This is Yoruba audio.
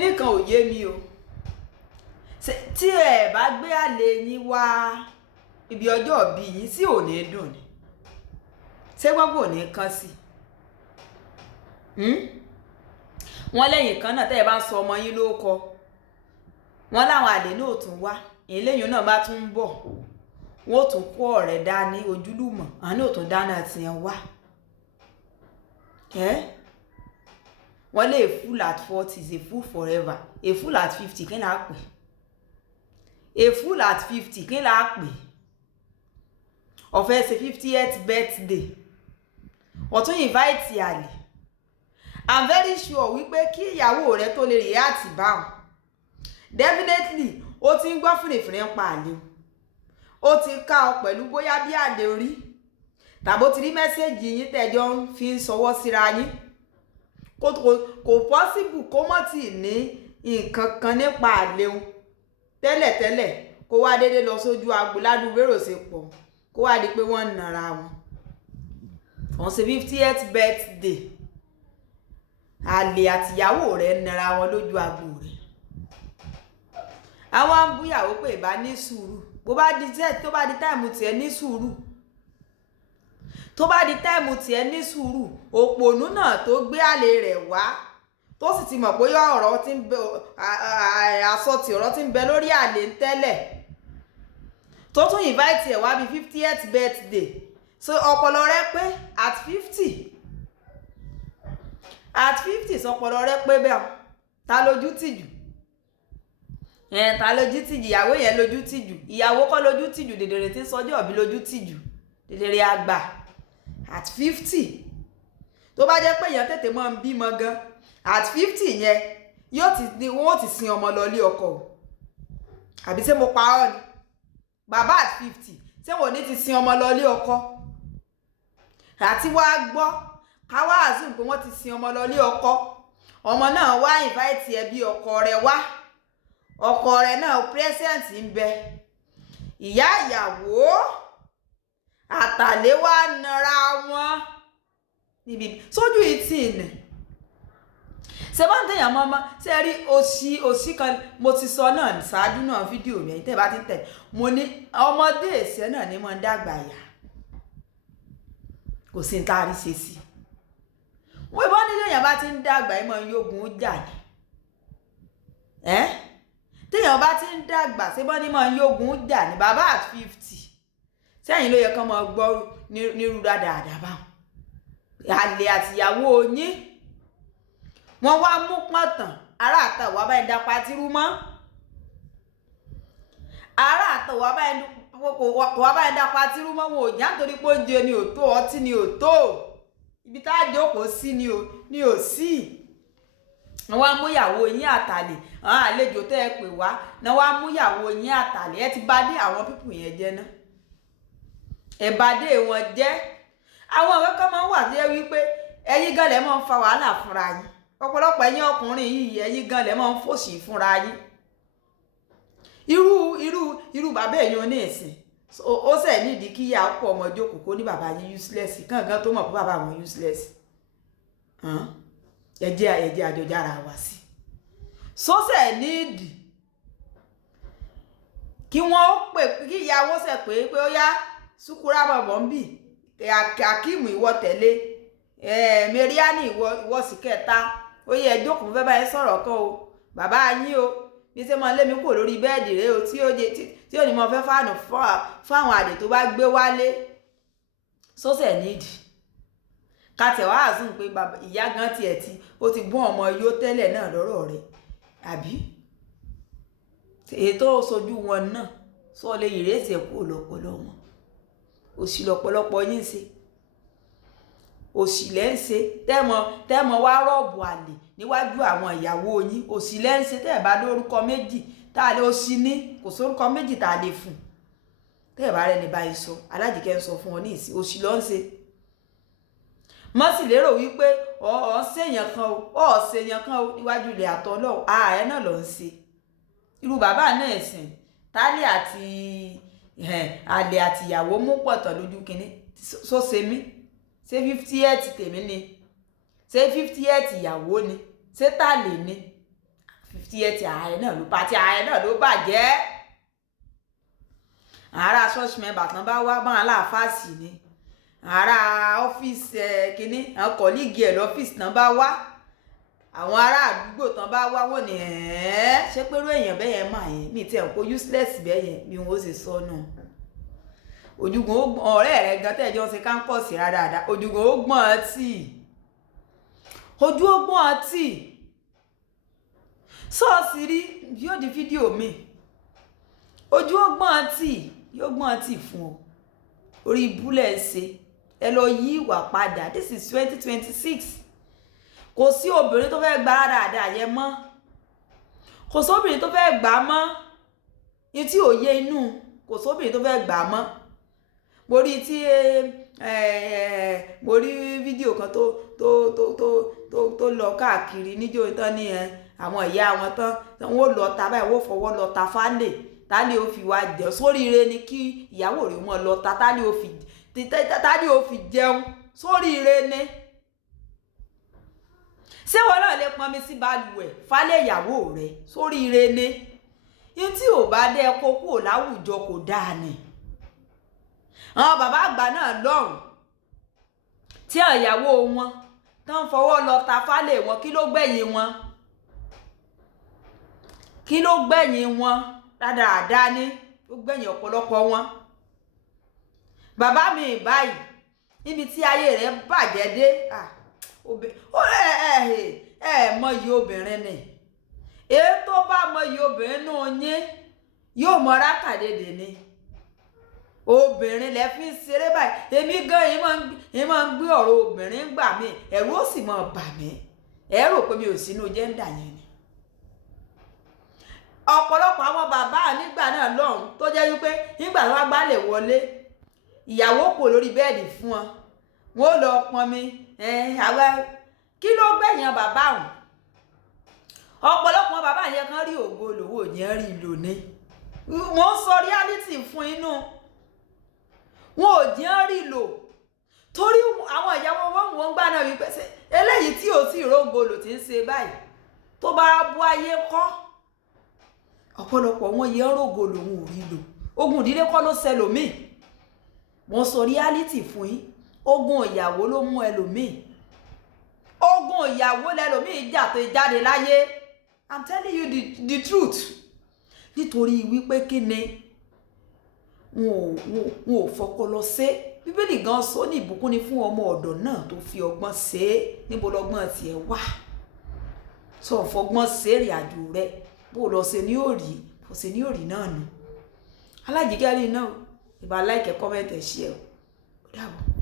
nìkan ò yé mi o tí ẹ bá gbé àlè yín wá ibi ọjọ́ ìbí yín sí ò ní dùn ni ṣé gbogbo ò ní kán sí wọ́n lẹ́yìn kan náà tẹ́ ẹ bá ń sọ ọmọ yín lórúkọ wọ́n láwọn àlè náà tún wá eléyìí náà bá tún ń bọ̀ wọ́n tún kó ọ̀rẹ́ dání ojúlùmọ̀ àwọn náà tún dáná tiẹ̀ wá wọ́n lé a fool at 40 is a fool forever a fool at 50 kí ni a pè a fool at 50 kí ni a pè ọ̀fẹ́ ṣe 50th birthday ọ̀tún invite àlè I'm very sure wípé kí ìyàwó rẹ tó lè react báwọn definitely ó ti ń gbọ́ fìrìfìrì ń pa àlè ó ti ká ọ pẹ̀lú bóyá bí àlè orí tàbó ti rí mẹ́sẹ̀gì yín tẹ́jọ́ ń fi ń sọwọ́ síra yín kò possible kó mọ̀ tí ní nǹkan kan nípa àlè o tẹ́lẹ̀tẹ́lẹ̀ kó wá dédé lọ sójú agbo ládùúgbò èrò ṣe pọ̀ kó wá di pé wọ́n ń nara wọn wọ́n ṣe 50th birthday àlè àtìyàwó rẹ̀ ń nara wọn lójú agbo rẹ̀ àwọn ń búyàwó pé ìbá ní sùúrù bó bá di tó bá di táìmù tiẹ̀ ní sùúrù tó bá di táìmù tiẹ̀ ní sùúrù òpònú náà tó gbé àlè rẹ̀ wá tó sì ti mọ̀ pé ọ̀rọ̀ tí ń bẹ àsọtì ọ̀rọ̀ tí ń bẹ lórí àlè ń tẹ́lẹ̀ tó tún invite ẹ̀ wá bí 50th birthday so ọpọlọ rẹ pé at 50 sọpọlọ rẹ pé bẹ́ẹ̀ ta lójú tìjú ta lójú tìjú ìyàwó yẹn lójú tìjú ìyàwó kọ́ lójú tìjú dèdèrè tí ń sọjọ́ òbí lójú tìjú dèdèrè àgbà at 50 tó bá jẹ́ pé èèyàn tètè máa ń bímọ gan at 50 yẹn wọ́n ti sin ọmọ lọ ilé ọkọ o àbí ṣé mo parọ́ ni bàbá at 50 ṣé wọ́n ní ti sin ọmọ lọ ilé ọkọ àti wá gbọ́ káwá àzùn pé wọ́n ti sin ọmọ lọ ilé ọkọ ọmọ náà wá invite ẹbí ọkọ rẹ̀ wá ọkọ rẹ̀ náà present ń bẹ ìyá ìyàwó àtàlé wá nara wọn níbi sójú ìtìnì ṣe bá ń tẹ̀yàn mọ́mọ́ ṣe rí òṣì kan mo ti sọ náà ṣáájú náà fídíò mi tẹ́ bá ti tẹ̀ mo ní ọmọdé ìṣẹ́ náà ní mọ́ ń dàgbà yà kò sí ní táàrí ṣe sí wọ́n ìbọn nílé èèyàn bá ti ń dàgbà ìmọ̀ yógun ó jà ní téèyàn bá ti ń dàgbà ṣe bọ́ ní mọ̀ yógun ó jà ní bàbá at 50 sẹ́yìn ló yẹ kán mọ́ gbọ́ nírú dáadáa báwọn àlè àtìyàwó yín wọ́n wá mú pọ̀ntàn ará àtàwọ̀ bá ń da patírú mọ́ ará àtàwọ̀ bá ń da patírú mọ́ wọn ò já nítorí pé oúnjẹ ni ò tó ọtí ni ò tó ibi tá a jókòó sí ni ò sí wọ́n wá mú ìyàwó yín àtàlè àwọn àlejò tẹ́ ẹ pè wá náà wá mú ìyàwó yín àtàlè ẹ ti bá dé àwọn pípù yẹn jẹ́ náà ẹ bá dé wọn jẹ́ àwọn ọ̀rẹ́ kan máa ń wà sí ẹ wípé ẹ̀yin gan lẹ máa ń fa wàhálà fúnra yín ọ̀pọ̀lọpọ̀ ẹ̀yin ọkùnrin yìí ẹ̀yin gan lẹ máa ń fòṣì fúnra yín irú bàbá ẹ̀yin oní ìsìn ó sẹ̀ nídìí kí ìyá pọ̀ ọmọ jókòó kó ní bàbá yín useless kàngán tó mọ̀ pé bàbá wọn useless ẹ̀jẹ̀ àjọjára wá sí sọ́sẹ̀ nídìí kí wọ́n pè kí ìyàwó sẹ̀ pé ó yá sukura bọ̀bọ̀ ń bì Akeem ìwọ tẹ̀lé Mariani ìwọ sì kẹta ó yẹ ẹjọ́kùn fẹ́ báyìí sọ̀rọ̀ kan o bàbá yín o bí ṣe máa lé mi kúrò lórí bẹ́ẹ̀dì rẹ o tí ò ní mo fẹ́ fàánù fáwọn àdè tó bá gbé wálé sọ́sẹ̀ nídìí kàtẹ̀wá àzùn pé ìyá gan tiẹ̀ ó ti bún ọmọ yó tẹ́lẹ̀ náà lọ́rọ̀ rẹ̀ àbí ètò sojú wọn náà sọ lè ìrètí ẹ̀kú lọ́pọ̀lọ́ wọn òṣì lọ́pọ̀lọpọ̀ yín ṣe òṣì lẹ́ ń ṣe tẹ́mọ wá rọ́ọ̀bù àlè níwájú àwọn ìyàwó yín òṣì lẹ́ ń ṣe tẹ́ ẹ̀ bá lórúkọ méjì tá a lè òṣì ní kò sórúkọ méjì tá a lè fún tẹ́ ẹ̀ bá rẹ̀ ní báyìí sọ alájìkẹ́ ń sọ fún ọ ní ìsìn òṣì lọ́ ń ṣe mọ́ sì lérò wípé ọ̀ ṣèyàn kan o níwájú ilẹ̀ àtọ́ náà ààrẹ náà ló ń ṣe irú bàbá náà ẹ̀sìn tálí àti àlè àtìyàwó mú pọ̀tàn lójú kínní só ṣe mí ṣé 50th tèmi ni ṣé 50th ìyàwó ni ṣé tàlè ni 50th ààrẹ náà ló pàtí ààrẹ náà ló bàjẹ́ ara church member tán bá wá báwọn aláàfáàsì ni ara ọ́fíìsì kínní àwọn kọ̀líìgì ẹ̀ lọ́fíìsì tán bá wá àwọn ará àdúgbò tán bá wá wọ́n ní ṣé pẹ̀lú èèyàn bẹ́ẹ̀ yẹn máa yẹn mi tí ẹ̀ kó useless bẹ́ẹ̀ yẹn bí wọ́n ó ṣe sọ náà ojúgun ọ̀rẹ́ rẹ̀ gan tẹ́jọ́ ṣe kámpọ̀sì rárá ojúgun ó gbọ́n ọtí ojú ó gbọ́n ọtí sọ́ọ̀sì rí yóò di fídíò mi ojú ó gbọ́n ọtí yóò gbọ́n ọtí fún ọ orí ìbúlẹ̀ ṣe ẹ lọ yí ìwà padà this is 2026 kò sí obìnrin tó fẹ́ gba dáadáa yẹn mọ́ kò sóbìnrin tó fẹ́ gbà mọ́ etí òye inú kò sóbìnrin tó fẹ́ gbà mọ́ mo rí tí mo rí fídíò kan tó lọ káàkiri níjó tán ní àwọn ìyá wọn tán wọ́n lọ ta báyìí wọ́n fọwọ́ lọ ta fálè tálẹ̀ ó fi wá jẹun sóríire ni kí ìyàwó rẹ̀ mọ́ lọ ta tálẹ̀ ó fi jẹun sóríire ni ṣé wọn náà lè pọnmi sí balùwẹ̀ fálẹ̀ ìyàwó rẹ̀ sóríire ni yín tí ò bá dé kó kúrò láwùjọ kò dáa ni àwọn bàbá àgbà náà lọ́rùn tí ìyàwó wọn tán fọwọ́ lọ ta fálẹ̀ wọn kí ló gbẹ̀yìn wọn dáadáa ní ó gbẹ̀yìn ọ̀pọ̀lọpọ̀ wọn bàbá mi báyìí níbi tí ayé rẹ̀ bàjẹ́ dé mọyì obìnrin ni èyí tó bá mọyì obìnrin náà yín yóò mọ rákàdédé ni obìnrin lẹ fi ń ṣeré báyìí èmi gan yín máa ń gbé ọ̀rọ̀ obìnrin gbà mí ẹ̀rù ó sì máa bà mí ẹ rò pé mi ò sínú jẹ́ńdà yẹn ni ọ̀pọ̀lọpọ̀ àwọn bàbá nígbà náà lọ́hùn tó jẹ́ wípé nígbà tó wá gbálẹ̀ wọlé ìyàwó kò lórí bẹ́ẹ̀dì fún wọn wọn ò lọ pọnmi àwa kí ló gbẹ̀yìn bàbá òun ọ̀pọ̀lọpọ̀ bàbá yẹn kan rí ògo lòwò yẹn rí lónìí wọ́n sọ reality fún inú wọn ò jẹ́ rí lò torí àwọn ìyàwó wọn gbà náà wípé eléyìí tí ò tí ìrógo lò ti ń ṣe báyìí tó bá bú ayé kọ́ ọ̀pọ̀lọpọ̀ wọn yẹn rógo lòun ò rí lò ogun ìdílé kọ́ ló ṣẹlòmíì wọ́n sọ reality fún yín ogun ìyàwó ló mú ẹlòmíì ogun ìyàwó lẹlòmíì jà tó jáde láyé I'm telling you the truth nítorí wípé kí ni wọn ò fọpọlọ ṣe bíbélì gan sọ ní ìbùkún ni fún ọmọ ọ̀dọ̀ náà tó fi ọgbọ́n ṣe é níbo lọ́gbọ́n tiẹ̀ wà sọ fọgbọ́n ṣe ìrìn àjò rẹ bó lọ ṣe ní òrì kò ṣe ní òrì náà nù alájìkẹ́rì náà ìbá like comment share ó dàbọ̀.